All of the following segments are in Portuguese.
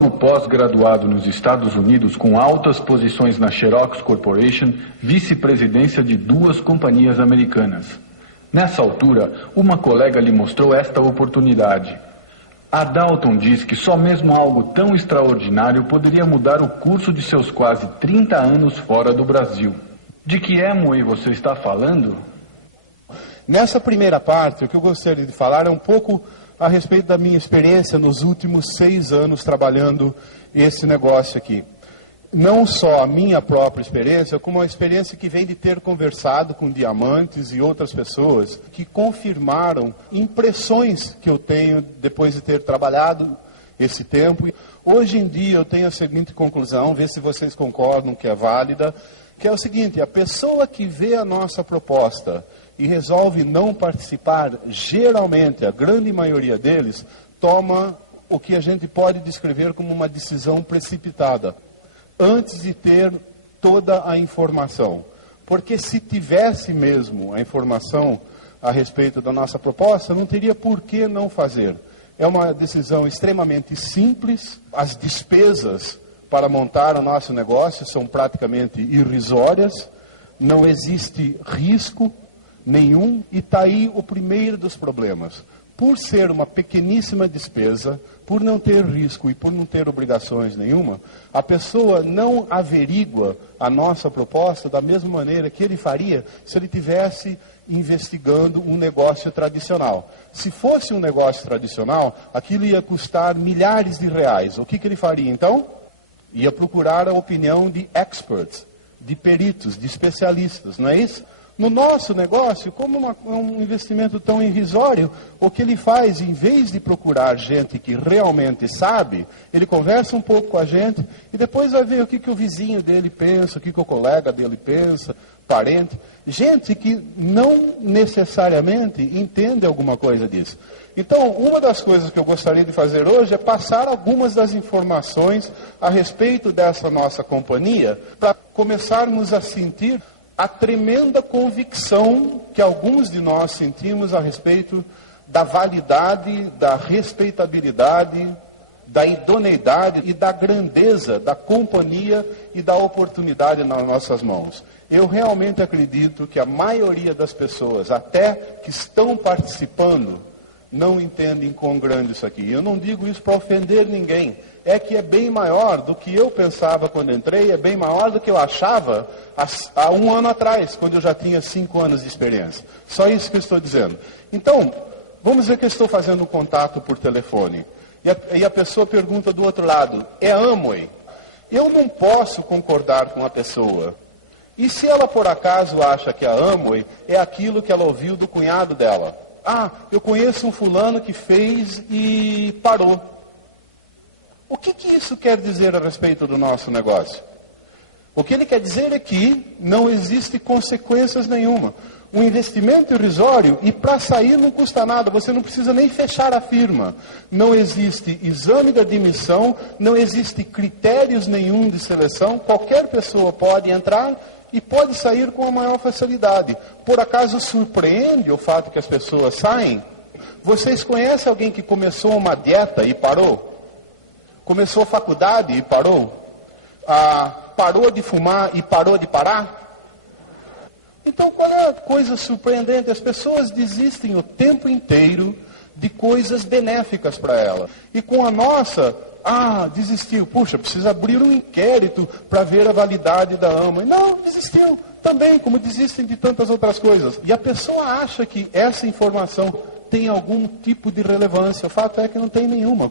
Pós-graduado nos Estados Unidos com altas posições na Xerox Corporation, vice-presidência de 2 companhias americanas. Nessa altura, uma colega lhe mostrou esta oportunidade. A Dalton diz que só mesmo algo tão extraordinário poderia mudar o curso de seus quase 30 anos fora do Brasil. De que Amway você está falando? Nessa primeira parte, o que eu gostaria de falar é um pouco a respeito da minha experiência nos últimos 6 anos trabalhando esse negócio aqui. Não só a minha própria experiência, como a experiência que vem de ter conversado com diamantes e outras pessoas que confirmaram impressões que eu tenho depois de ter trabalhado esse tempo. Hoje em dia eu tenho a seguinte conclusão, ver se vocês concordam que é válida, que é o seguinte: a pessoa que vê a nossa proposta e resolve não participar, geralmente, a grande maioria deles, toma o que a gente pode descrever como uma decisão precipitada, antes de ter toda a informação. Porque se tivesse mesmo a informação a respeito da nossa proposta, não teria por que não fazer. É uma decisão extremamente simples, as despesas para montar o nosso negócio são praticamente irrisórias, não existe risco nenhum, e está aí o primeiro dos problemas. Por ser uma pequeníssima despesa, por não ter risco e por não ter obrigações nenhuma, a pessoa não averigua a nossa proposta da mesma maneira que ele faria se ele estivesse investigando um negócio tradicional. Se fosse um negócio tradicional, aquilo ia custar milhares de reais. O que ele faria então? Ia procurar a opinião de experts, de peritos, de especialistas, não é isso? No nosso negócio, como um investimento tão irrisório, o que ele faz, em vez de procurar gente que realmente sabe, ele conversa um pouco com a gente e depois vai ver o que o vizinho dele pensa, o que o colega dele pensa, parente. Gente que não necessariamente entende alguma coisa disso. Então, uma das coisas que eu gostaria de fazer hoje é passar algumas das informações a respeito dessa nossa companhia, para começarmos a sentir a tremenda convicção que alguns de nós sentimos a respeito da validade, da respeitabilidade, da idoneidade e da grandeza da companhia e da oportunidade nas nossas mãos. Eu realmente acredito que a maioria das pessoas, até que estão participando, não entendem quão grande isso aqui. Eu não digo isso para ofender ninguém. É que é bem maior do que eu pensava quando entrei, é bem maior do que eu achava há 1 ano atrás, quando eu já tinha 5 anos de experiência. Só isso que eu estou dizendo. Então, vamos dizer que eu estou fazendo um contato por telefone. E a pessoa pergunta do outro lado, é Amway? Eu não posso concordar com a pessoa. E se ela por acaso acha que a Amway é aquilo que ela ouviu do cunhado dela? Ah, eu conheço um fulano que fez e parou. O que isso quer dizer a respeito do nosso negócio? O que ele quer dizer é que não existe consequências nenhuma. Um investimento irrisório, e para sair não custa nada, você não precisa nem fechar a firma. Não existe exame de admissão, não existe critérios nenhum de seleção, qualquer pessoa pode entrar e pode sair com a maior facilidade. Por acaso surpreende o fato que as pessoas saem? Vocês conhecem alguém que começou uma dieta e parou? Começou a faculdade e parou? Parou de fumar e parou de parar? Então, qual é a coisa surpreendente? As pessoas desistem o tempo inteiro de coisas benéficas para ela. E com a nossa, desistiu. Puxa, precisa abrir um inquérito para ver a validade da Amway. Não, desistiu também, como desistem de tantas outras coisas. E a pessoa acha que essa informação tem algum tipo de relevância. O fato é que não tem nenhuma.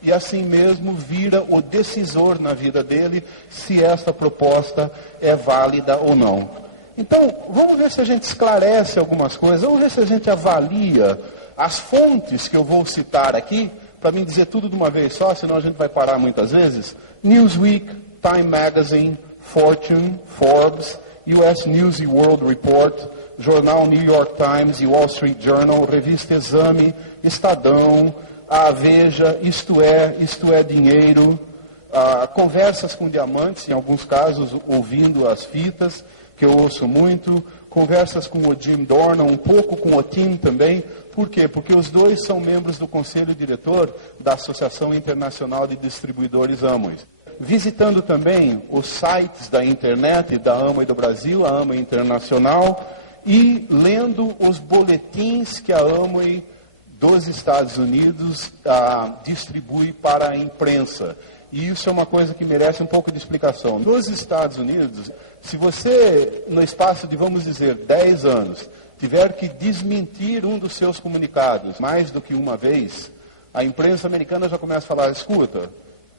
E assim mesmo vira o decisor na vida dele se esta proposta é válida ou não. Então, vamos ver se a gente esclarece algumas coisas, vamos ver se a gente avalia as fontes que eu vou citar aqui, para mim dizer tudo de uma vez só, senão a gente vai parar muitas vezes. Newsweek, Time Magazine, Fortune, Forbes, US News & World Report, jornal New York Times e Wall Street Journal, revista Exame, Estadão, a Veja, Isto é Dinheiro, conversas com diamantes, em alguns casos ouvindo as fitas, que eu ouço muito, conversas com o Jim Dornan, um pouco com o Tim também. Por quê? Porque os dois são membros do conselho diretor da Associação Internacional de Distribuidores Amway. Visitando também os sites da internet da Amway do Brasil, a Amway Internacional, e lendo os boletins que a Amway dos Estados Unidos distribui para a imprensa. E isso é uma coisa que merece um pouco de explicação. Nos Estados Unidos, se você, no espaço de, vamos dizer, 10 anos, tiver que desmentir um dos seus comunicados mais do que uma vez, a imprensa americana já começa a falar, escuta,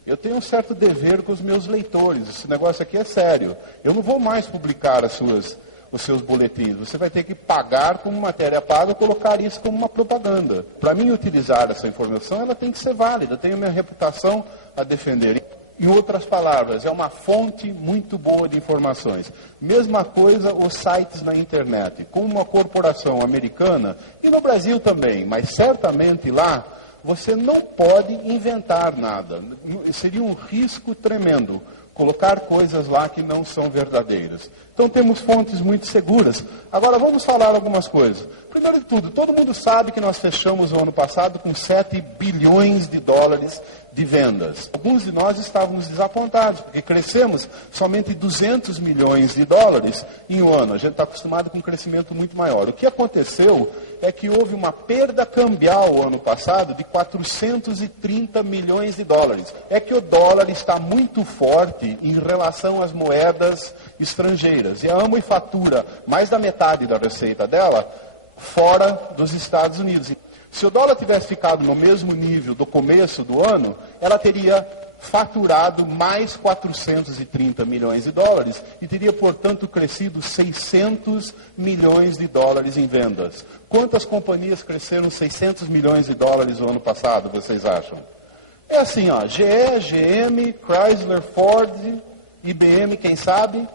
eu tenho um certo dever com os meus leitores, esse negócio aqui é sério. Eu não vou mais publicar os seus boletins. Você vai ter que pagar como matéria paga ou colocar isso como uma propaganda. Para mim, utilizar essa informação, ela tem que ser válida. Eu tenho minha reputação a defender. Em outras palavras, é uma fonte muito boa de informações. Mesma coisa os sites na internet. Como uma corporação americana, e no Brasil também, mas certamente lá, você não pode inventar nada. Seria um risco tremendo colocar coisas lá que não são verdadeiras. Então temos fontes muito seguras. Agora vamos falar algumas coisas. Primeiro de tudo, todo mundo sabe que nós fechamos o ano passado com 7 bilhões de dólares de vendas. Alguns de nós estávamos desapontados, porque crescemos somente 200 milhões de dólares em um ano. A gente está acostumado com um crescimento muito maior. O que aconteceu é que houve uma perda cambial o ano passado de 430 milhões de dólares. É que o dólar está muito forte em relação às moedas estrangeiras. E a Amway fatura mais da metade da receita dela fora dos Estados Unidos. Se o dólar tivesse ficado no mesmo nível do começo do ano, ela teria faturado mais 430 milhões de dólares e teria, portanto, crescido 600 milhões de dólares em vendas. Quantas companhias cresceram 600 milhões de dólares no ano passado, vocês acham? É assim, ó, GE, GM, Chrysler, Ford, IBM, quem sabe,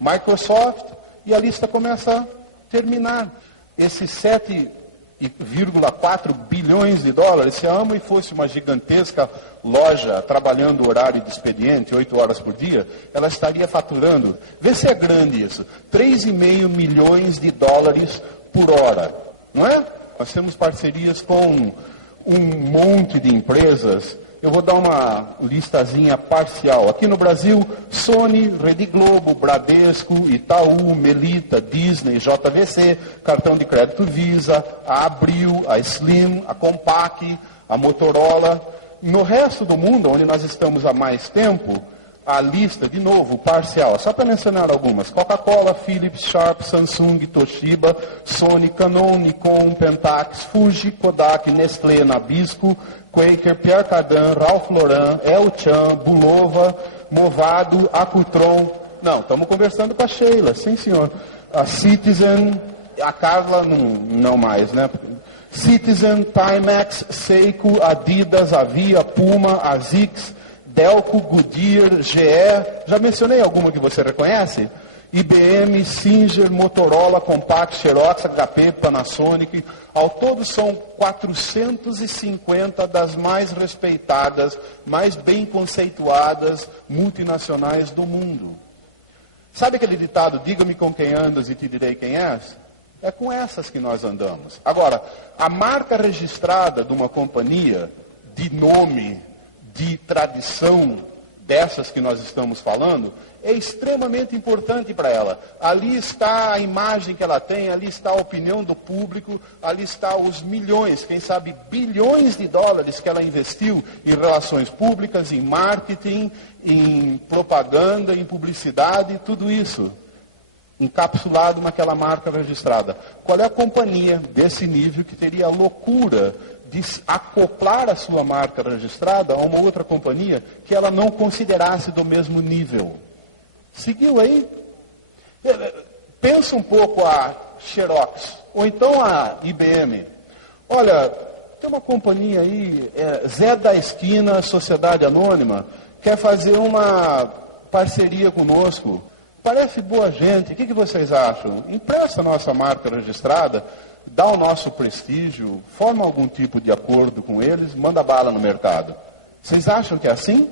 Microsoft, e a lista começa a terminar. Esses 7,4 bilhões de dólares, se a Amway fosse uma gigantesca loja trabalhando horário de expediente, 8 horas por dia, ela estaria faturando, vê se é grande isso, 3,5 milhões de dólares por hora, não é? Nós temos parcerias com um monte de empresas. Eu vou dar uma listazinha parcial. Aqui no Brasil, Sony, Rede Globo, Bradesco, Itaú, Melita, Disney, JVC, cartão de crédito Visa, a Abril, a Slim, a Compaq, a Motorola. No resto do mundo, onde nós estamos há mais tempo, a lista, de novo, parcial, só para mencionar algumas: Coca-Cola, Philips, Sharp, Samsung, Toshiba, Sony, Canon, Nikon, Pentax, Fuji, Kodak, Nestlé, Nabisco, Quaker, Pierre Cardin, Ralph Lauren, El-Chan, Bulova, Movado, Acutron. Não, estamos conversando com a Sheila, sim senhor. A Citizen, a Carla não mais, né? Citizen, Timex, Seiko, Adidas, Avia, Puma, Asics, Delco, Goodyear, GE, já mencionei alguma que você reconhece? IBM, Singer, Motorola, Compaq, Xerox, HP, Panasonic. Ao todo são 450 das mais respeitadas, mais bem conceituadas multinacionais do mundo. Sabe aquele ditado, diga-me com quem andas e te direi quem és? É com essas que nós andamos. Agora, a marca registrada de uma companhia, de nome, de tradição, dessas que nós estamos falando, é extremamente importante para ela. Ali está a imagem que ela tem, ali está a opinião do público, ali está os milhões, quem sabe bilhões de dólares que ela investiu em relações públicas, em marketing, em propaganda, em publicidade, tudo isso encapsulado naquela marca registrada. Qual é a companhia desse nível que teria a loucura de acoplar a sua marca registrada a uma outra companhia que ela não considerasse do mesmo nível? Seguiu aí? Pensa um pouco a Xerox, ou então a IBM. Olha, tem uma companhia aí, Zé da Esquina, Sociedade Anônima, quer fazer uma parceria conosco. Parece boa gente, o que vocês acham? Empresta a nossa marca registrada, dá o nosso prestígio, forma algum tipo de acordo com eles, manda bala no mercado. Vocês acham que é assim?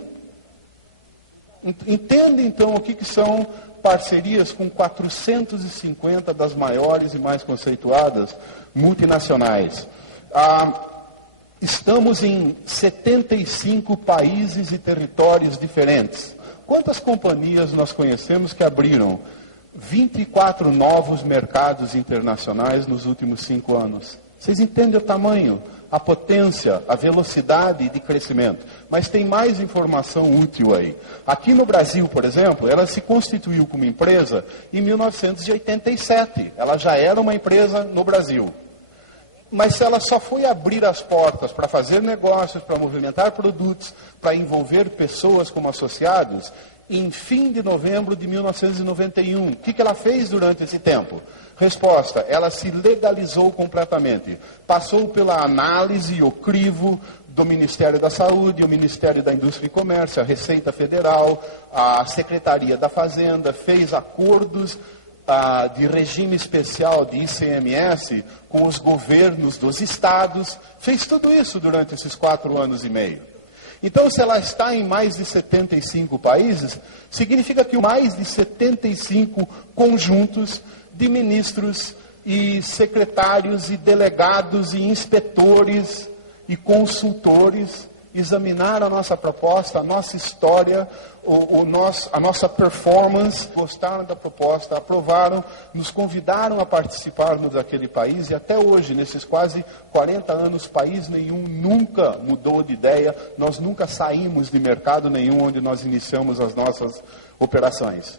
Entende então o que são parcerias com 450 das maiores e mais conceituadas multinacionais. Estamos em 75 países e territórios diferentes. Quantas companhias nós conhecemos que abriram 24 novos mercados internacionais nos últimos 5 anos? Vocês entendem o tamanho, a potência, a velocidade de crescimento. Mas tem mais informação útil aí. Aqui no Brasil, por exemplo, ela se constituiu como empresa em 1987. Ela já era uma empresa no Brasil. Mas ela só foi abrir as portas para fazer negócios, para movimentar produtos, para envolver pessoas como associados, em fim de novembro de 1991. O que ela fez durante esse tempo? Resposta, ela se legalizou completamente. Passou pela análise e o crivo do Ministério da Saúde, o Ministério da Indústria e Comércio, a Receita Federal, a Secretaria da Fazenda, fez acordos de regime especial de ICMS com os governos dos estados, fez tudo isso durante esses 4 anos e meio. Então, se ela está em mais de 75 países, significa que mais de 75 conjuntos de ministros e secretários e delegados e inspetores e consultores examinaram a nossa proposta, a nossa história, a nossa performance, gostaram da proposta, aprovaram, nos convidaram a participarmos daquele país e até hoje, nesses quase 40 anos, país nenhum nunca mudou de ideia, nós nunca saímos de mercado nenhum onde nós iniciamos as nossas operações.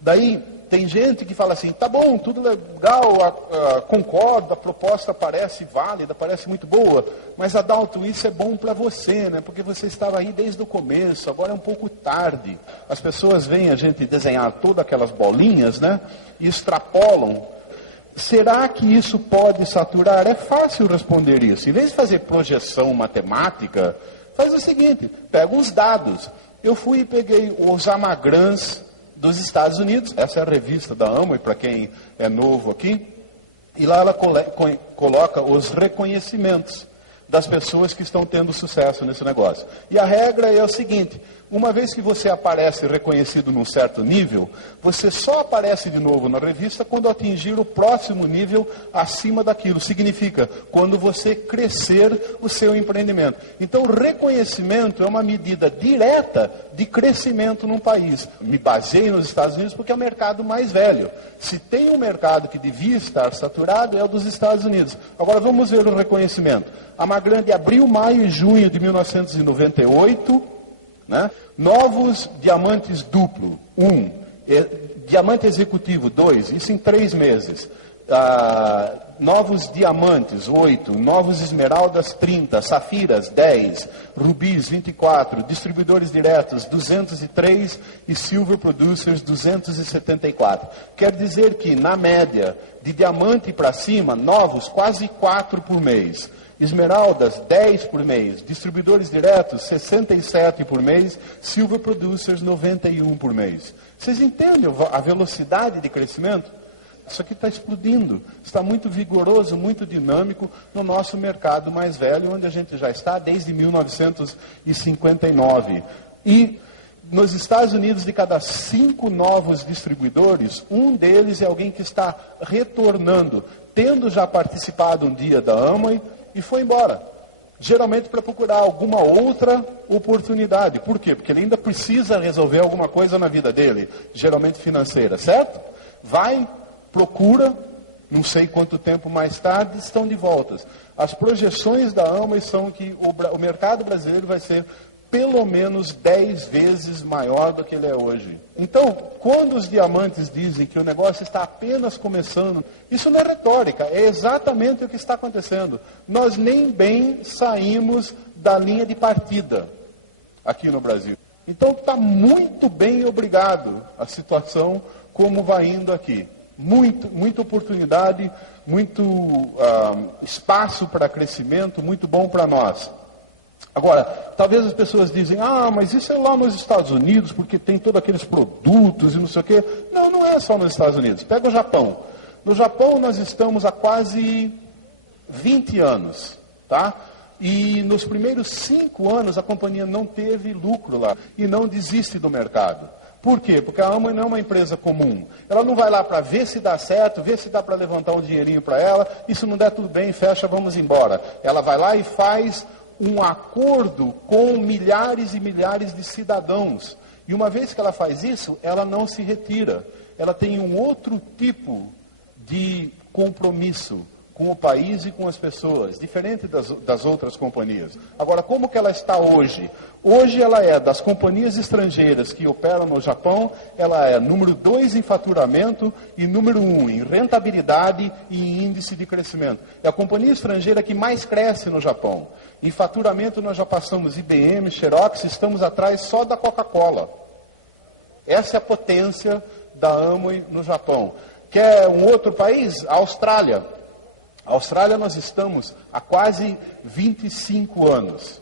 Daí, tem gente que fala assim, tá bom, tudo legal, concordo, a proposta parece válida, parece muito boa, mas Adalto, isso é bom para você, né? Porque você estava aí desde o começo, agora é um pouco tarde. As pessoas veem a gente desenhar todas aquelas bolinhas, né? E extrapolam. Será que isso pode saturar? É fácil responder isso. Em vez de fazer projeção matemática, faz o seguinte, pega os dados. Eu fui e peguei os Amagrans dos Estados Unidos, essa é a revista da Amway, para quem é novo aqui, e lá ela coloca os reconhecimentos das pessoas que estão tendo sucesso nesse negócio. E a regra é o seguinte, uma vez que você aparece reconhecido num certo nível, você só aparece de novo na revista quando atingir o próximo nível acima daquilo. Significa, quando você crescer o seu empreendimento. Então, o reconhecimento é uma medida direta de crescimento num país. Me baseio nos Estados Unidos porque é o mercado mais velho. Se tem um mercado que devia estar saturado, é o dos Estados Unidos. Agora, vamos ver o reconhecimento. A Magrande abril, maio e junho de 1998... né? Novos diamantes duplo, 1. Diamante executivo, 2. Isso em 3 meses. Novos diamantes, 8. Novos esmeraldas, 30. Safiras, 10. Rubis, 24. Distribuidores diretos, 203. E silver producers, 274. Quer dizer que, na média, de diamante para cima, novos, quase 4 por mês. Esmeraldas, 10 por mês. Distribuidores diretos, 67 por mês. Silver Producers, 91 por mês. Vocês entendem a velocidade de crescimento? Isso aqui está explodindo. Está muito vigoroso, muito dinâmico no nosso mercado mais velho, onde a gente já está desde 1959. E nos Estados Unidos, de cada 5 novos distribuidores, um deles é alguém que está retornando, tendo já participado um dia da Amway, e foi embora, geralmente para procurar alguma outra oportunidade. Por quê? Porque ele ainda precisa resolver alguma coisa na vida dele, geralmente financeira, certo? Vai, procura, não sei quanto tempo mais tarde, estão de volta. As projeções da Amway são que o mercado brasileiro vai ser pelo menos 10 vezes maior do que ele é hoje. Então, quando os diamantes dizem que o negócio está apenas começando, isso não é retórica, é exatamente o que está acontecendo. Nós nem bem saímos da linha de partida aqui no Brasil. Então, está muito bem, obrigado, a situação como vai indo aqui. Muita oportunidade, muito espaço para crescimento, muito bom para nós. Agora, talvez as pessoas dizem, mas isso é lá nos Estados Unidos, porque tem todos aqueles produtos e não sei o quê. Não, não é só nos Estados Unidos. Pega o Japão. No Japão nós estamos há quase 20 anos, tá? E nos primeiros 5 anos a companhia não teve lucro lá e não desiste do mercado. Por quê? Porque a Amway não é uma empresa comum. Ela não vai lá para ver se dá certo, ver se dá para levantar um dinheirinho para ela, e se não der tudo bem, fecha, vamos embora. Ela vai lá e faz um acordo com milhares e milhares de cidadãos. E uma vez que ela faz isso, ela não se retira. Ela tem um outro tipo de compromisso com o país e com as pessoas, diferente das outras companhias. Agora, como que ela está hoje? Hoje ela é, das companhias estrangeiras que operam no Japão, ela é número 2 em faturamento e número 1 em rentabilidade e em índice de crescimento. É a companhia estrangeira que mais cresce no Japão. Em faturamento nós já passamos IBM, Xerox, estamos atrás só da Coca-Cola. Essa é a potência da Amway no Japão. Quer um outro país? A Austrália. A Austrália nós estamos há quase 25 anos.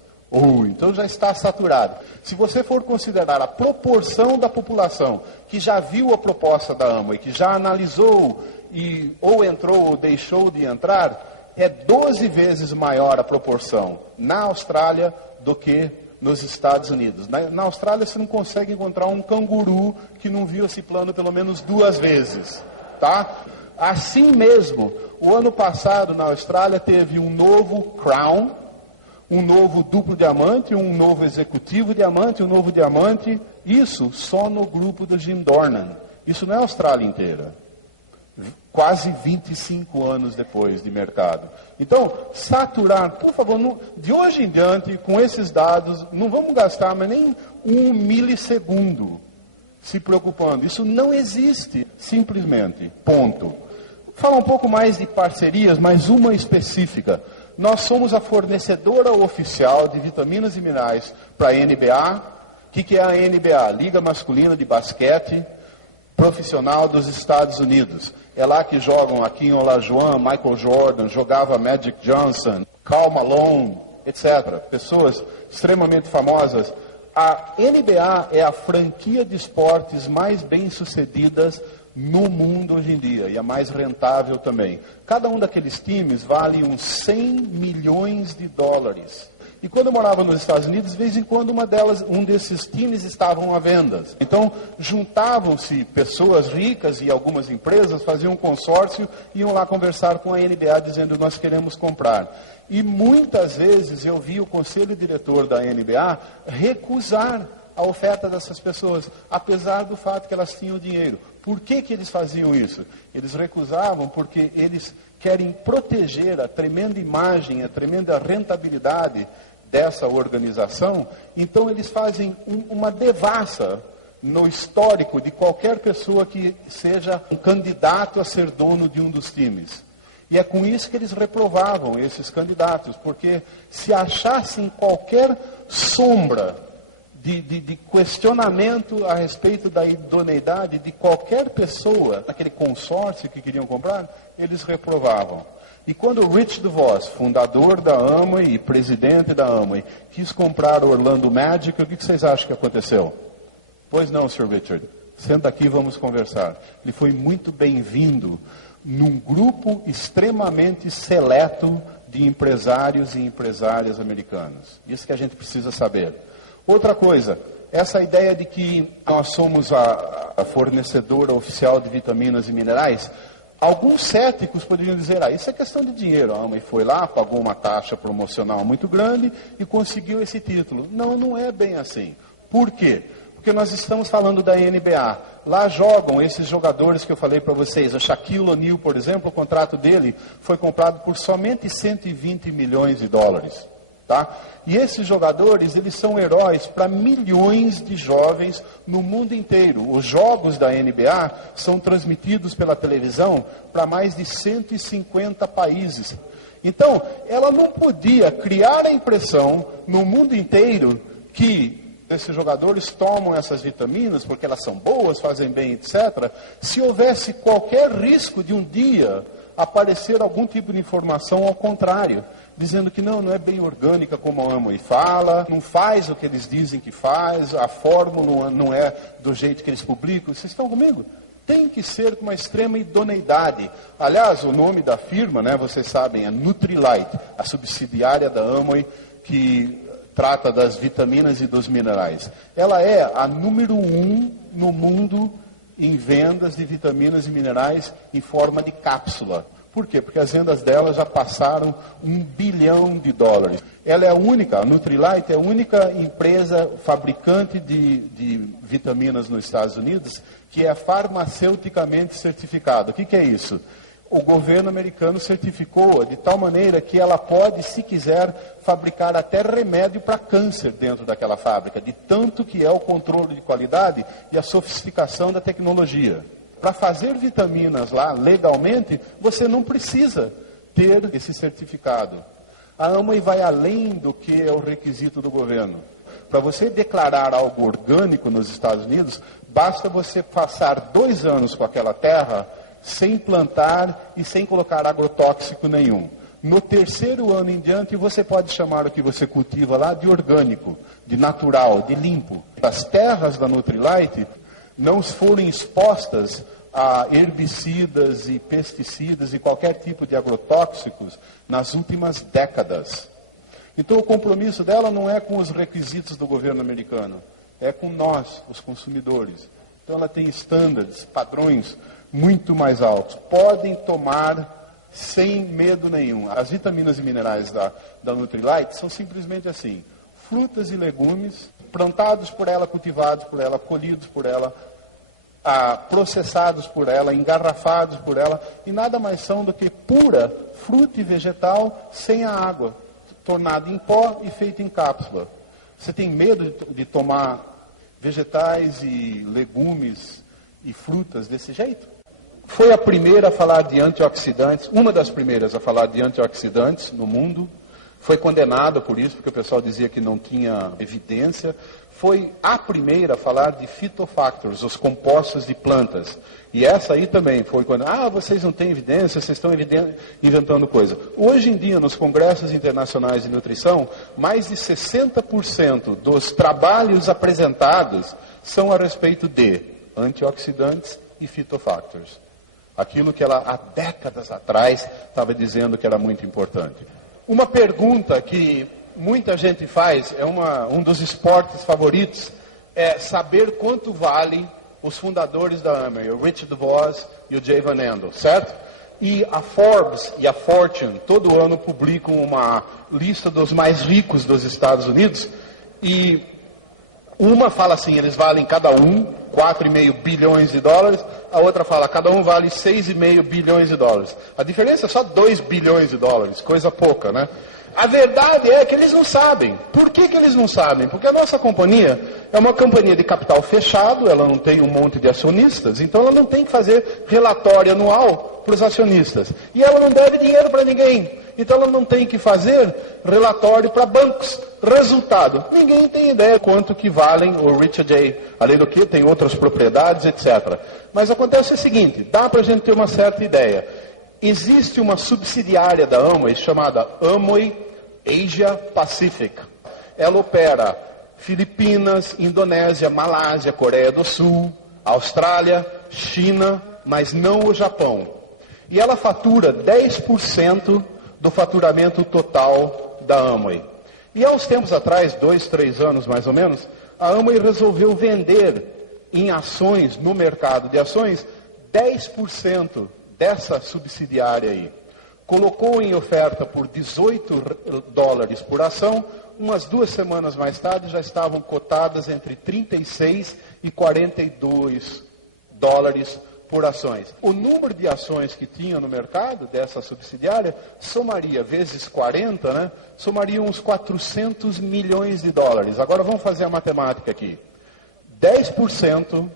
Então já está saturado. Se você for considerar a proporção da população que já viu a proposta da Amway, que já analisou e ou entrou ou deixou de entrar, é 12 vezes maior a proporção na Austrália do que nos Estados Unidos. Na Austrália você não consegue encontrar um canguru que não viu esse plano pelo menos 2 vezes. Tá? Assim mesmo, o ano passado na Austrália teve um novo Crown, um novo duplo diamante, um novo executivo diamante, um novo diamante. Isso só no grupo do Jim Dornan. Isso não é a Austrália inteira. Quase 25 anos depois de mercado. Então, saturar, por favor, de hoje em diante, com esses dados, não vamos gastar mais nem 1 milissegundo se preocupando. Isso não existe, simplesmente. Ponto. Fala um pouco mais de parcerias, mas uma específica. Nós somos a fornecedora oficial de vitaminas e minerais para a NBA. O que é a NBA? Liga Masculina de Basquete Profissional dos Estados Unidos. É lá que jogam Hakeem Olajuwon, Michael Jordan, jogava Magic Johnson, Karl Malone, etc. Pessoas extremamente famosas. A NBA é a franquia de esportes mais bem-sucedidas no mundo hoje em dia, e a mais rentável também. Cada um daqueles times vale uns 100 milhões de dólares. E quando eu morava nos Estados Unidos, de vez em quando um desses times estavam à venda. Então, juntavam-se pessoas ricas e algumas empresas, faziam um consórcio, iam lá conversar com a NBA, dizendo, nós queremos comprar. E muitas vezes eu vi o conselho diretor da NBA recusar a oferta dessas pessoas, apesar do fato que elas tinham dinheiro. Por que eles faziam isso? Eles recusavam porque eles querem proteger a tremenda imagem, a tremenda rentabilidade dessa organização. Então eles fazem uma devassa no histórico de qualquer pessoa que seja um candidato a ser dono de um dos times. E é com isso que eles reprovavam esses candidatos, porque se achassem qualquer sombra de questionamento a respeito da idoneidade de qualquer pessoa naquele consórcio que queriam comprar, eles reprovavam. E quando o Rich DeVos, fundador da Amway e presidente da Amway, quis comprar o Orlando Magic, o que vocês acham que aconteceu? Pois não, Sr. Richard, senta aqui e vamos conversar. Ele foi muito bem-vindo num grupo extremamente seleto de empresários e empresárias americanos. Isso que a gente precisa saber. Outra coisa, essa ideia de que nós somos a fornecedora oficial de vitaminas e minerais, alguns céticos poderiam dizer, isso é questão de dinheiro. A Amway foi lá, pagou uma taxa promocional muito grande e conseguiu esse título. Não, não é bem assim. Por quê? Porque nós estamos falando da NBA. Lá jogam esses jogadores que eu falei para vocês. O Shaquille O'Neal, por exemplo, o contrato dele foi comprado por somente 120 milhões de dólares. Tá? E esses jogadores, eles são heróis para milhões de jovens no mundo inteiro. Os jogos da NBA são transmitidos pela televisão para mais de 150 países. Então, ela não podia criar a impressão no mundo inteiro que esses jogadores tomam essas vitaminas porque elas são boas, fazem bem, etc. Se houvesse qualquer risco de um dia aparecer algum tipo de informação ao contrário, dizendo que não é bem orgânica como a Amway fala, não faz o que eles dizem que faz, a fórmula não é do jeito que eles publicam. Vocês estão comigo? Tem que ser com uma extrema idoneidade. Aliás, o nome da firma, vocês sabem, é Nutrilite, a subsidiária da Amway, que trata das vitaminas e dos minerais. Ela é a número 1 no mundo em vendas de vitaminas e minerais em forma de cápsula. Por quê? Porque as vendas dela já passaram $1 bilhão. Ela é a única, a Nutrilite é a única empresa fabricante de vitaminas nos Estados Unidos que é farmaceuticamente certificada. O que é isso? O governo americano certificou de tal maneira que ela pode, se quiser, fabricar até remédio para câncer dentro daquela fábrica, de tanto que é o controle de qualidade e a sofisticação da tecnologia. Para fazer vitaminas lá legalmente, você não precisa ter esse certificado. A Amway vai além do que é o requisito do governo. Para você declarar algo orgânico nos Estados Unidos, basta você passar 2 anos com aquela terra sem plantar e sem colocar agrotóxico nenhum. No 3º ano em diante, você pode chamar o que você cultiva lá de orgânico, de natural, de limpo. As terras da Nutrilite não foram expostas a herbicidas e pesticidas e qualquer tipo de agrotóxicos nas últimas décadas. Então o compromisso dela não é com os requisitos do governo americano, é com nós, os consumidores. Então ela tem estándares, padrões muito mais altos. Podem tomar sem medo nenhum. As vitaminas e minerais da Nutrilite são simplesmente assim, frutas e legumes, plantados por ela, cultivados por ela, colhidos por ela, processados por ela, engarrafados por ela, e nada mais são do que pura fruta e vegetal sem a água, tornado em pó e feito em cápsula. Você tem medo de tomar vegetais e legumes e frutas desse jeito? Foi a primeira a falar de antioxidantes, uma das primeiras a falar de antioxidantes no mundo. Foi condenada por isso, porque o pessoal dizia que não tinha evidência. Foi a primeira a falar de phytofactors, os compostos de plantas. E essa aí também foi quando, vocês não têm evidência, vocês estão inventando coisa. Hoje em dia, nos congressos internacionais de nutrição, mais de 60% dos trabalhos apresentados são a respeito de antioxidantes e phytofactors. Aquilo que ela, há décadas atrás, estava dizendo que era muito importante. Uma pergunta que muita gente faz, é um dos esportes favoritos, é saber quanto vale os fundadores da Amway, o Richard DeVos e o Jay Van Andel, certo? E a Forbes e a Fortune, todo ano, publicam uma lista dos mais ricos dos Estados Unidos, e uma fala assim, eles valem cada um $4,5 bilhões, a outra fala, cada um vale $6,5 bilhões. A diferença é só $2 bilhões, coisa pouca, né? A verdade é que eles não sabem. Por que eles não sabem? Porque a nossa companhia é uma companhia de capital fechado, ela não tem um monte de acionistas, então ela não tem que fazer relatório anual para os acionistas. E ela não deve dinheiro para ninguém. Então ela não tem que fazer relatório para bancos. Resultado, ninguém tem ideia quanto que valem o Richard J. Além do que, tem outras propriedades, etc. Mas acontece o seguinte, dá para a gente ter uma certa ideia. Existe uma subsidiária da Amway chamada Amway Asia Pacific. Ela opera Filipinas, Indonésia, Malásia, Coreia do Sul, Austrália, China, mas não o Japão. E ela fatura 10% do faturamento total da Amway. E há uns tempos atrás, 2, 3 anos mais ou menos, a Amway resolveu vender em ações, no mercado de ações, 10% dessa subsidiária aí. Colocou em oferta por $18 por ação, umas 2 semanas mais tarde já estavam cotadas entre 36 e $42 por ações. O número de ações que tinha no mercado dessa subsidiária somaria vezes 40, né? Somaria uns $400 milhões. Agora vamos fazer a matemática aqui. 10%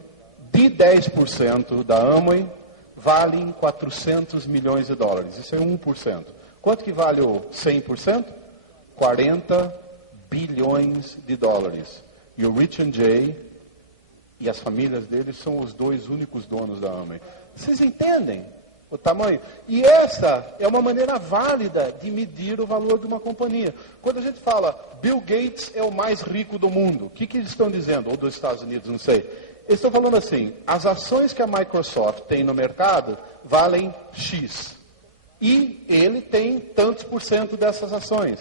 de 10% da Amway valem $400 milhões. Isso é 1%. Quanto que vale o 100%? $40 bilhões. E o Rich and Jay e as famílias deles são os 2 únicos donos da Amway. Vocês entendem o tamanho? E essa é uma maneira válida de medir o valor de uma companhia. Quando a gente fala, Bill Gates é o mais rico do mundo, o que eles estão dizendo? Ou dos Estados Unidos, não sei. Eles estão falando assim, as ações que a Microsoft tem no mercado valem X. E ele tem tantos % dessas ações.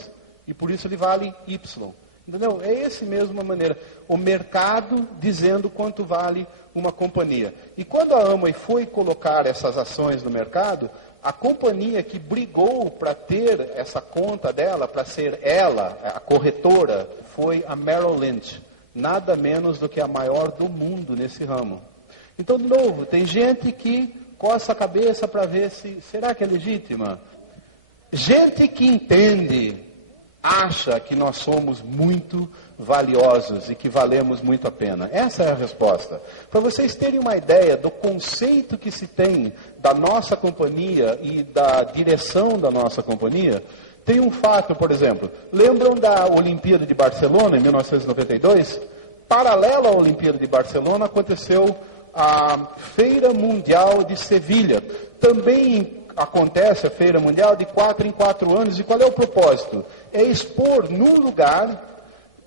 E por isso ele vale Y. Entendeu? É essa mesma maneira. O mercado dizendo quanto vale uma companhia. E quando a Amway foi colocar essas ações no mercado, a companhia que brigou para ter essa conta dela, para ser ela, a corretora, foi a Merrill Lynch. Nada menos do que a maior do mundo nesse ramo. Então, de novo, tem gente que coça a cabeça para ver se, será que é legítima? Gente que entende, acha que nós somos muito valiosos e que valemos muito a pena. Essa é a resposta. Para vocês terem uma ideia do conceito que se tem da nossa companhia e da direção da nossa companhia, tem um fato, por exemplo, lembram da Olimpíada de Barcelona, em 1992? Paralelo à Olimpíada de Barcelona, aconteceu a Feira Mundial de Sevilha. Também acontece a Feira Mundial de 4 em 4 anos. E qual é o propósito? É expor num lugar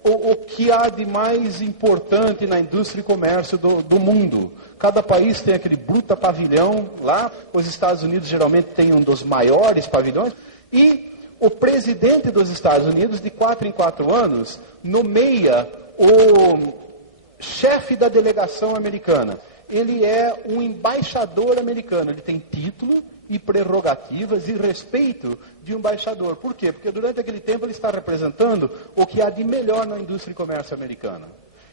o que há de mais importante na indústria e comércio do mundo. Cada país tem aquele bruta pavilhão lá. Os Estados Unidos geralmente têm um dos maiores pavilhões. E o presidente dos Estados Unidos, de 4 em 4 anos, nomeia o chefe da delegação americana. Ele é um embaixador americano. Ele tem título e prerrogativas e respeito de um embaixador. Por quê? Porque durante aquele tempo ele está representando o que há de melhor na indústria e comércio americana.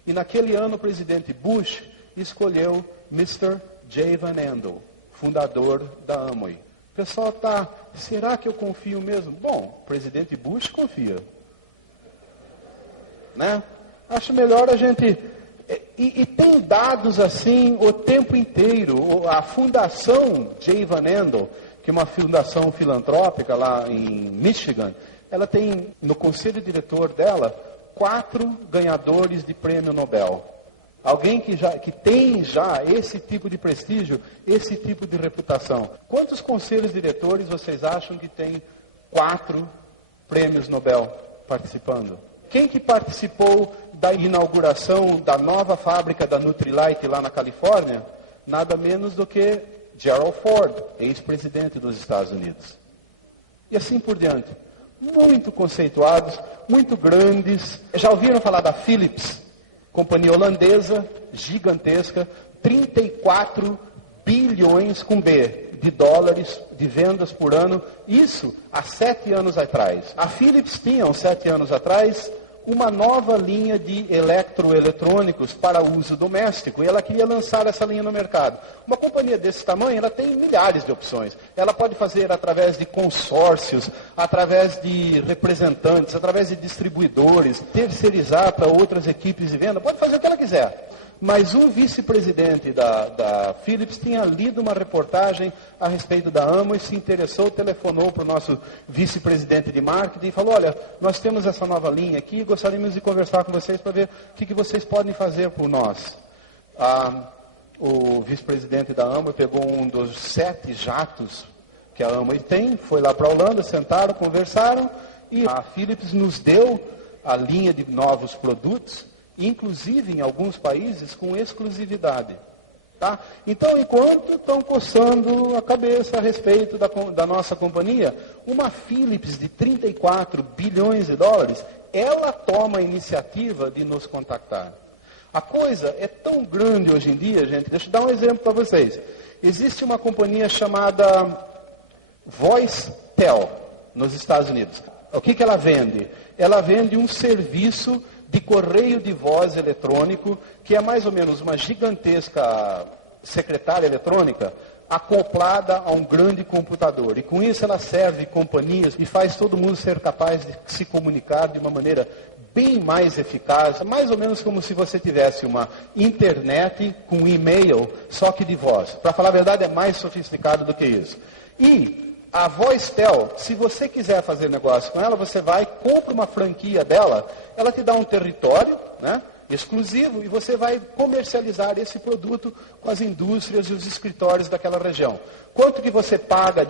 E naquele ano o presidente Bush escolheu Mr. Jay Van Andel, fundador da Amway. O pessoal está, será que eu confio mesmo? Bom, o presidente Bush confia. Né? Acho melhor a gente... E tem dados assim o tempo inteiro. A Fundação Jay Van Andel, que é uma fundação filantrópica lá em Michigan, ela tem no conselho diretor dela 4 ganhadores de prêmio Nobel. Alguém que tem já esse tipo de prestígio, esse tipo de reputação. Quantos conselhos diretores vocês acham que tem 4 prêmios Nobel participando? Quem que participou da inauguração da nova fábrica da Nutrilite lá na Califórnia? Nada menos do que Gerald Ford, ex-presidente dos Estados Unidos. E assim por diante. Muito conceituados, muito grandes. Já ouviram falar da Philips? Companhia holandesa, gigantesca, 34 bilhões com B de dólares de vendas por ano, isso há 7 anos atrás. A Philips tinha, há 7 anos atrás, uma nova linha de eletroeletrônicos para uso doméstico, e ela queria lançar essa linha no mercado. Uma companhia desse tamanho, ela tem milhares de opções. Ela pode fazer através de consórcios, através de representantes, através de distribuidores, terceirizar para outras equipes de venda, pode fazer o que ela quiser. Mas um vice-presidente da Philips tinha lido uma reportagem a respeito da Amway, se interessou, telefonou para o nosso vice-presidente de marketing e falou, olha, nós temos essa nova linha aqui, gostaríamos de conversar com vocês para ver o que vocês podem fazer por nós. O vice-presidente da Amway pegou um dos 7 jatos que a Amway tem, foi lá para a Holanda, sentaram, conversaram, e a Philips nos deu a linha de novos produtos, inclusive em alguns países com exclusividade. Tá? Então, enquanto estão coçando a cabeça a respeito da nossa companhia, uma Philips de 34 bilhões de dólares, ela toma a iniciativa de nos contactar. A coisa é tão grande hoje em dia, gente, deixa eu dar um exemplo para vocês. Existe uma companhia chamada VoiceTel, nos Estados Unidos. O que ela vende? Ela vende um serviço de correio de voz eletrônico, que é mais ou menos uma gigantesca secretária eletrônica acoplada a um grande computador. E com isso ela serve companhias e faz todo mundo ser capaz de se comunicar de uma maneira bem mais eficaz, mais ou menos como se você tivesse uma internet com e-mail, só que de voz. Para falar a verdade, é mais sofisticado do que isso. E a VoiceTel, se você quiser fazer negócio com ela, você vai, compra uma franquia dela, ela te dá um território, né, exclusivo, e você vai comercializar esse produto com as indústrias e os escritórios daquela região. Quanto que você paga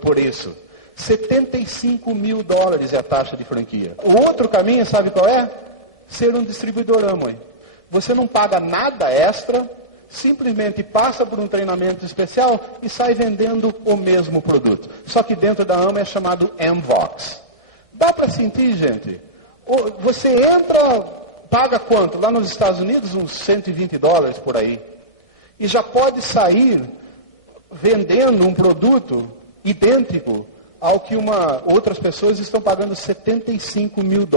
por isso? $75 mil é a taxa de franquia. O outro caminho, sabe qual é? Ser um distribuidor Amway. Você não paga nada extra, simplesmente passa por um treinamento especial e sai vendendo o mesmo produto. Só que dentro da Amway é chamado Amvox. Dá para sentir, gente? Você entra, paga quanto? Lá nos Estados Unidos, uns $120 por aí. e já pode sair vendendo um produto idêntico ao que outras pessoas estão pagando $75 mil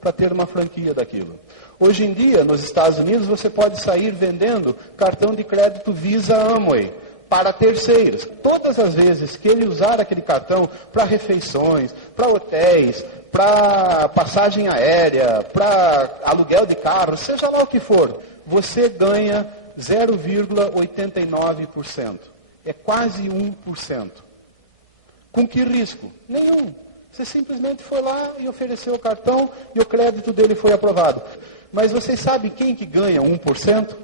para ter uma franquia daquilo. Hoje em dia, nos Estados Unidos, você pode sair vendendo cartão de crédito Visa Amway para terceiros. Todas as vezes que ele usar aquele cartão para refeições, para hotéis, para passagem aérea, para aluguel de carro, seja lá o que for, você ganha 0,89%. É quase 1%. Com que risco? Nenhum. Você simplesmente foi lá e ofereceu o cartão e o crédito dele foi aprovado. Mas vocês sabem quem que ganha 1%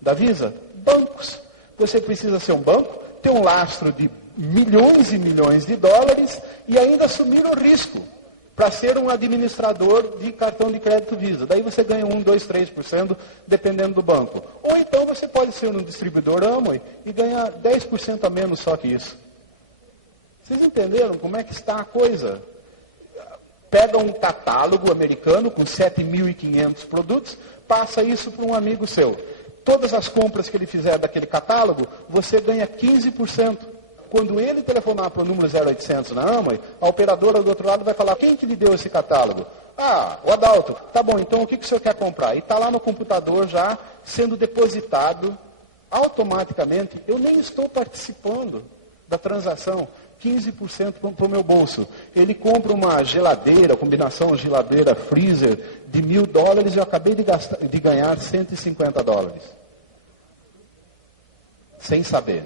da Visa? Bancos. Você precisa ser um banco, ter um lastro de milhões e milhões de dólares e ainda assumir o risco para ser um administrador de cartão de crédito Visa. Daí você ganha 1, 2, 3%, dependendo do banco. Ou então você pode ser um distribuidor Amway e ganhar 10% a menos só que isso. Vocês entenderam como é que está a coisa? Pega um catálogo americano com 7.500 produtos, passa isso para um amigo seu. Todas as compras que ele fizer daquele catálogo, você ganha 15%. Quando ele telefonar para o número 0800 na Amway, a operadora do outro lado vai falar, quem que lhe deu esse catálogo? Ah, o Adalto. Tá bom, então o que o senhor quer comprar? E está lá no computador já sendo depositado automaticamente. Eu nem estou participando da transação. 15% para o meu bolso. Ele compra uma geladeira, combinação geladeira-freezer de $1.000 e eu acabei de ganhar $150. Sem saber.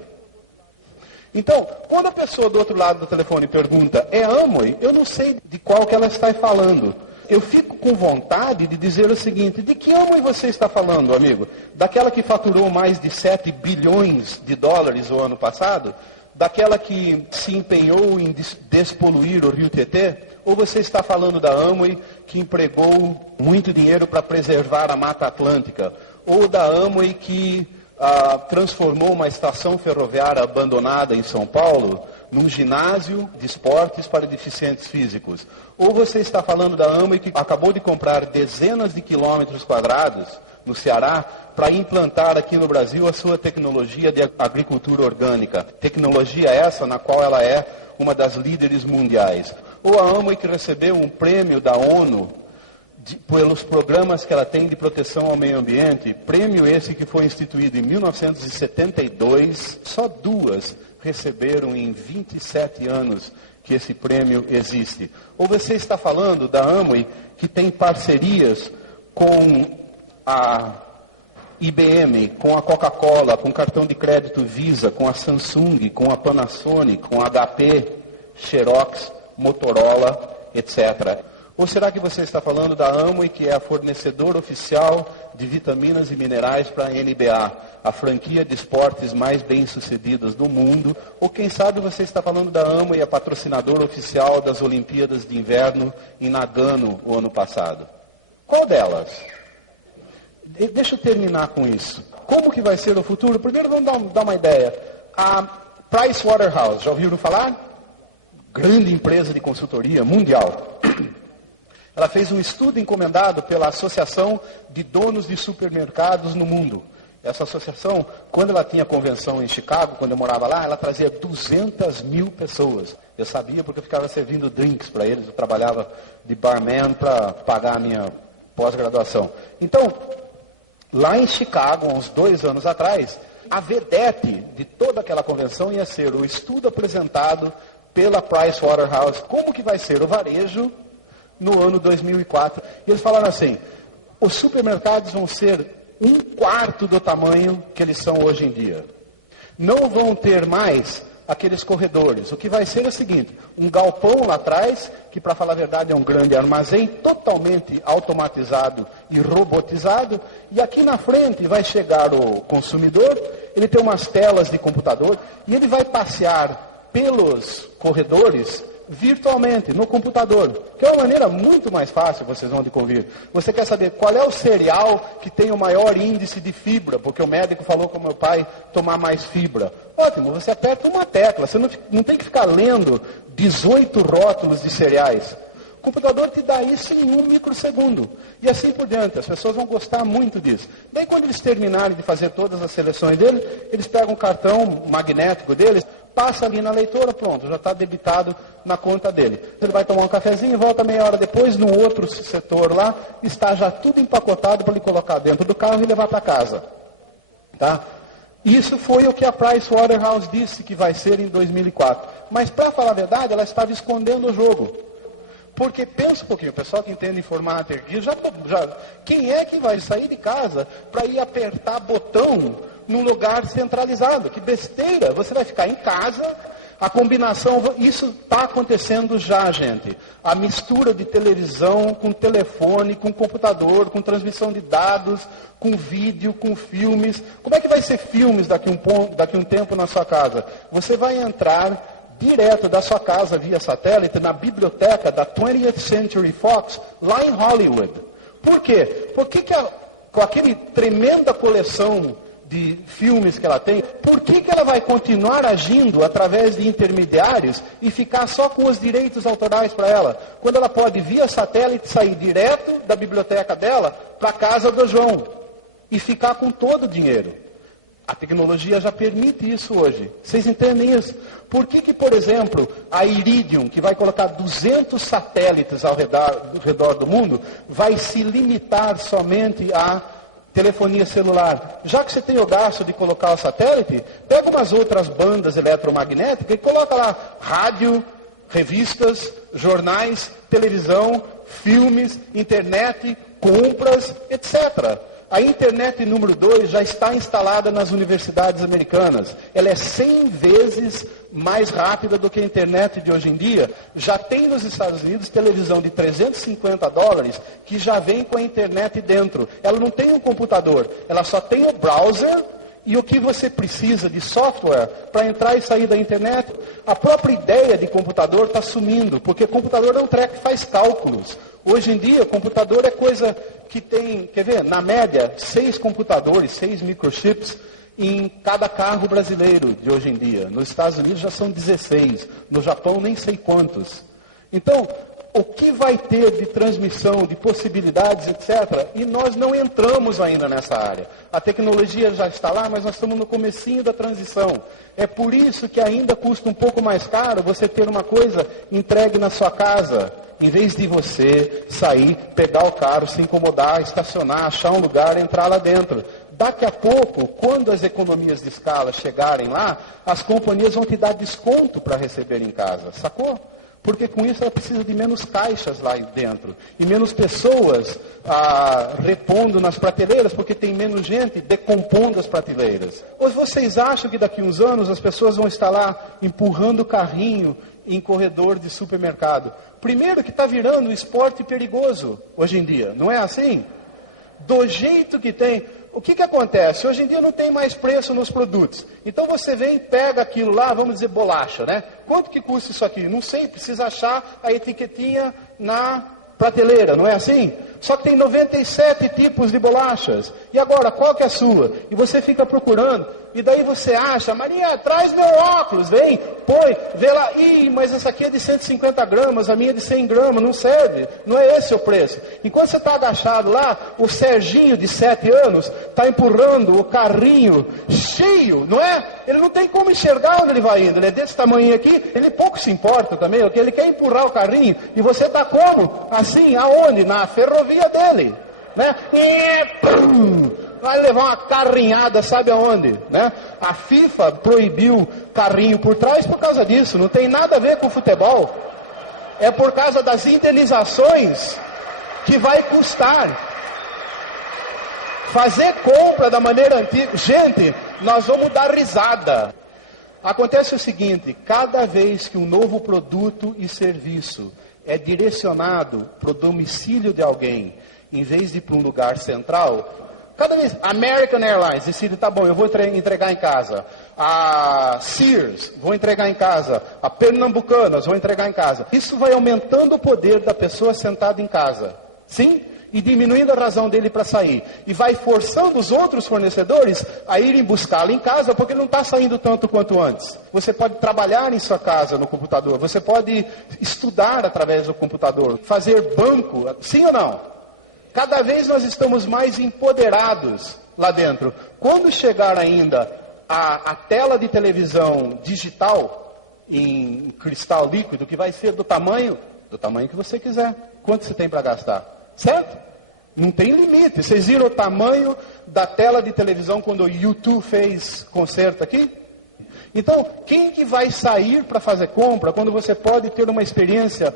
Então, quando a pessoa do outro lado do telefone pergunta, é Amway? Eu não sei de qual que ela está falando. Eu fico com vontade de dizer o seguinte, de que Amway você está falando, amigo? Daquela que faturou mais de $7 bilhões o ano passado? Daquela que se empenhou em despoluir o rio Tietê? Ou você está falando da Amway que empregou muito dinheiro para preservar a Mata Atlântica? Ou da Amway que transformou uma estação ferroviária abandonada em São Paulo num ginásio de esportes para deficientes físicos? Ou você está falando da Amway que acabou de comprar dezenas de quilômetros quadrados no Ceará para implantar aqui no Brasil a sua tecnologia de agricultura orgânica? Tecnologia essa na qual ela é uma das líderes mundiais. Ou a Amway que recebeu um prêmio da ONU pelos programas que ela tem de proteção ao meio ambiente, prêmio esse que foi instituído em 1972, só duas receberam em 27 anos que esse prêmio existe. Ou você está falando da Amway que tem parcerias com a IBM, com a Coca-Cola, com cartão de crédito Visa, com a Samsung, com a Panasonic, com a HP, Xerox, Motorola, etc. Ou será que você está falando da Amway, que é a fornecedora oficial de vitaminas e minerais para a NBA, a franquia de esportes mais bem-sucedidas do mundo? Ou quem sabe você está falando da Amway, a patrocinadora oficial das Olimpíadas de Inverno em Nagano, o ano passado? Qual delas? Deixa eu terminar com isso. Como que vai ser o futuro? Primeiro vamos dar uma ideia. A Pricewaterhouse, já ouviram falar? Grande empresa de consultoria mundial. Ela fez um estudo encomendado pela Associação de Donos de Supermercados no Mundo. Essa associação, quando ela tinha convenção em Chicago, quando eu morava lá, ela trazia 200 mil pessoas. Eu sabia porque eu ficava servindo drinks para eles, eu trabalhava de barman para pagar a minha pós-graduação. Então, lá em Chicago, há uns 2 anos atrás, a vedete de toda aquela convenção ia ser o estudo apresentado pela Pricewaterhouse, como que vai ser o varejo no ano 2004. E eles falaram assim, os supermercados vão ser 1/4 do tamanho que eles são hoje em dia. Não vão ter mais aqueles corredores. O que vai ser é o seguinte, um galpão lá atrás, que para falar a verdade é um grande armazém, totalmente automatizado e robotizado, e aqui na frente vai chegar o consumidor, ele tem umas telas de computador, e ele vai passear pelos corredores virtualmente, no computador, que é uma maneira muito mais fácil, vocês vão de convir. Você quer saber qual é o cereal que tem o maior índice de fibra, porque o médico falou com o meu pai tomar mais fibra. Ótimo, você aperta uma tecla, você não tem que ficar lendo 18 rótulos de cereais. O computador te dá isso em 1 microsegundo. E assim por diante. As pessoas vão gostar muito disso. Daí quando eles terminarem de fazer todas as seleções dele, eles pegam o cartão magnético deles, passa ali na leitora, pronto, já está debitado na conta dele. Ele vai tomar um cafezinho, volta meia hora depois, no outro setor lá, está já tudo empacotado para ele colocar dentro do carro e levar para casa. Tá? Isso foi o que a Pricewaterhouse disse que vai ser em 2004. Mas, para falar a verdade, ela estava escondendo o jogo. Porque, pensa um pouquinho, o pessoal que entende informática, quem é que vai sair de casa para ir apertar botão num lugar centralizado? Que besteira! Você vai ficar em casa, a combinação, isso está acontecendo já, gente. A mistura de televisão com telefone, com computador, com transmissão de dados, com vídeo, com filmes. Como é que vai ser filmes daqui um tempo na sua casa? Você vai entrar direto da sua casa via satélite na biblioteca da 20th Century Fox, lá em Hollywood. Por quê? Porque com aquele tremenda coleção de filmes que ela tem, por que ela vai continuar agindo através de intermediários e ficar só com os direitos autorais para ela, quando ela pode, via satélite, sair direto da biblioteca dela para a casa do João e ficar com todo o dinheiro? A tecnologia já permite isso hoje. Vocês entendem isso? Por que, por exemplo, a Iridium, que vai colocar 200 satélites ao redor do mundo, vai se limitar somente a telefonia celular? Já que você tem o gasto de colocar o satélite, pega umas outras bandas eletromagnéticas e coloca lá rádio, revistas, jornais, televisão, filmes, internet, compras, etc. A internet número 2 já está instalada nas universidades americanas. Ela é 100 vezes mais rápida do que a internet de hoje em dia. Já tem nos Estados Unidos televisão de $350 que já vem com a internet dentro. Ela não tem um computador, ela só tem o browser e o que você precisa de software para entrar e sair da internet. A própria ideia de computador está sumindo, porque computador é um treco que faz cálculos. Hoje em dia, computador é coisa que tem, quer ver, na média, 6 computadores, 6 microchips em cada carro brasileiro de hoje em dia. Nos Estados Unidos já são 16, no Japão nem sei quantos. Então, o que vai ter de transmissão, de possibilidades, etc., e nós não entramos ainda nessa área. A tecnologia já está lá, mas nós estamos no comecinho da transição. É por isso que ainda custa um pouco mais caro você ter uma coisa entregue na sua casa, em vez de você sair, pegar o carro, se incomodar, estacionar, achar um lugar, entrar lá dentro. Daqui a pouco, quando as economias de escala chegarem lá, as companhias vão te dar desconto para receber em casa, sacou? Porque com isso ela precisa de menos caixas lá dentro. E menos pessoas repondo nas prateleiras, porque tem menos gente decompondo as prateleiras. Ou vocês acham que daqui a uns anos as pessoas vão estar lá empurrando o carrinho em corredor de supermercado? Primeiro que está virando um esporte perigoso hoje em dia, não é assim? Do jeito que tem. O que acontece? Hoje em dia não tem mais preço nos produtos. Então você vem, pega aquilo lá, vamos dizer bolacha, né? Quanto que custa isso aqui? Não sei, precisa achar a etiquetinha na prateleira, não é assim? Só que tem 97 tipos de bolachas. E agora, qual que é a sua? E você fica procurando. E daí você acha, Maria, traz meu óculos, vem, põe, vê lá, mas essa aqui é de 150 gramas, a minha é de 100 gramas, não serve, não é esse o preço. Enquanto você está agachado lá, o Serginho de 7 anos está empurrando o carrinho cheio, não é? Ele não tem como enxergar onde ele vai indo, ele é desse tamanho aqui, ele pouco se importa também, porque ele quer empurrar o carrinho, e você está como? Assim, aonde? Na ferrovia dele, né? E pum! Vai levar uma carrinhada, sabe aonde, né? A FIFA proibiu carrinho por trás por causa disso, não tem nada a ver com futebol. É por causa das indenizações que vai custar. Fazer compra da maneira antiga. Gente, nós vamos dar risada. Acontece o seguinte, cada vez que um novo produto e serviço é direcionado para o domicílio de alguém, em vez de ir para um lugar central, cada vez, American Airlines decide, tá bom, eu vou entregar em casa. A Sears, vou entregar em casa. A Pernambucanas, vou entregar em casa. Isso vai aumentando o poder da pessoa sentada em casa. Sim? e diminuindo a razão dele para sair. E vai forçando os outros fornecedores a irem buscá-lo em casa, porque ele não está saindo tanto quanto antes. Você pode trabalhar em sua casa no computador, você pode estudar através do computador, fazer banco, sim ou não? Cada vez nós estamos mais empoderados lá dentro. Quando chegar ainda a tela de televisão digital em cristal líquido, que vai ser do tamanho que você quiser. Quanto você tem para gastar? Certo? Não tem limite. Vocês viram o tamanho da tela de televisão quando o YouTube fez concerto aqui? Então, quem que vai sair para fazer compra quando você pode ter uma experiência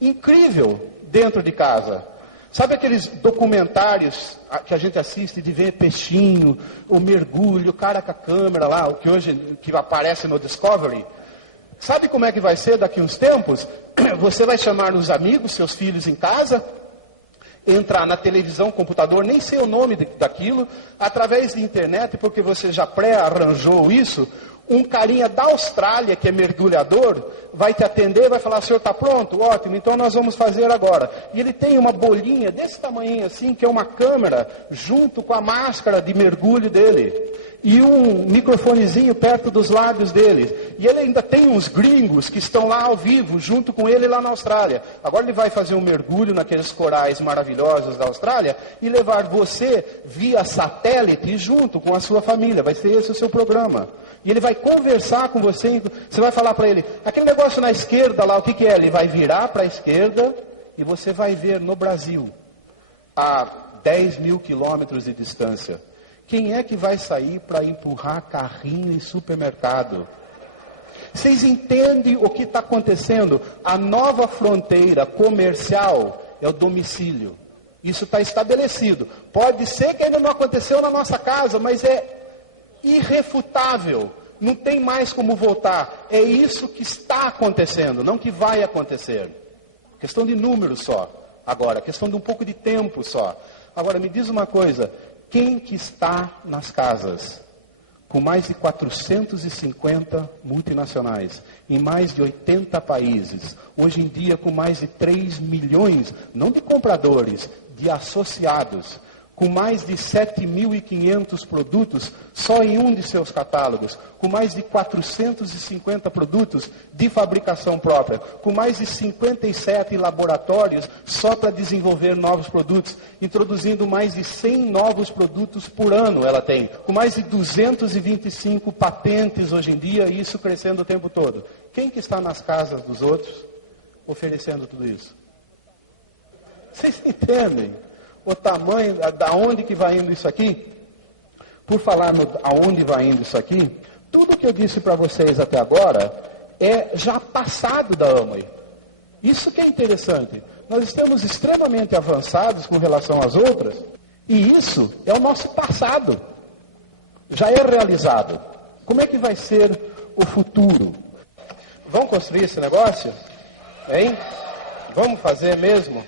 incrível dentro de casa? Sabe aqueles documentários que a gente assiste de ver peixinho, o mergulho, o cara com a câmera lá, o que hoje que aparece no Discovery? Sabe como é que vai ser daqui uns tempos? Você vai chamar os amigos, seus filhos em casa, entrar na televisão, computador, nem sei o nome daquilo, através de internet, porque você já pré-arranjou isso. Um carinha da Austrália, que é mergulhador, vai te atender, vai falar, senhor, está pronto? Ótimo, então nós vamos fazer agora. E ele tem uma bolinha desse tamanho assim, que é uma câmera, junto com a máscara de mergulho dele. E um microfonezinho perto dos lábios dele. E ele ainda tem uns gringos que estão lá ao vivo, junto com ele lá na Austrália. Agora ele vai fazer um mergulho naqueles corais maravilhosos da Austrália e levar você via satélite junto com a sua família. Vai ser esse o seu programa. E ele vai conversar com você, você vai falar para ele, aquele negócio na esquerda lá, o que é? Ele vai virar para a esquerda e você vai ver no Brasil, a 10 mil quilômetros de distância. Quem é que vai sair para empurrar carrinho em supermercado? Vocês entendem o que está acontecendo? A nova fronteira comercial é o domicílio. Isso está estabelecido. Pode ser que ainda não aconteceu na nossa casa, mas é irrefutável. Não tem mais como voltar. É isso que está acontecendo, não que vai acontecer. Questão de números só. Agora, questão de um pouco de tempo só. Agora, me diz uma coisa. Quem que está nas casas? Com mais de 450 multinacionais, em mais de 80 países, hoje em dia com mais de 3 milhões, não de compradores, de associados, com mais de 7.500 produtos só em um de seus catálogos, com mais de 450 produtos de fabricação própria, com mais de 57 laboratórios só para desenvolver novos produtos, introduzindo mais de 100 novos produtos por ano ela tem, com mais de 225 patentes hoje em dia, e isso crescendo o tempo todo. Quem que está nas casas dos outros oferecendo tudo isso? Vocês entendem o tamanho, da onde que vai indo isso aqui? Por falar aonde vai indo isso aqui, tudo que eu disse para vocês até agora é já passado da Amway. Isso que é interessante. Nós estamos extremamente avançados com relação às outras, e isso é o nosso passado. Já é realizado. Como é que vai ser o futuro? Vamos construir esse negócio? Hein? Vamos fazer mesmo?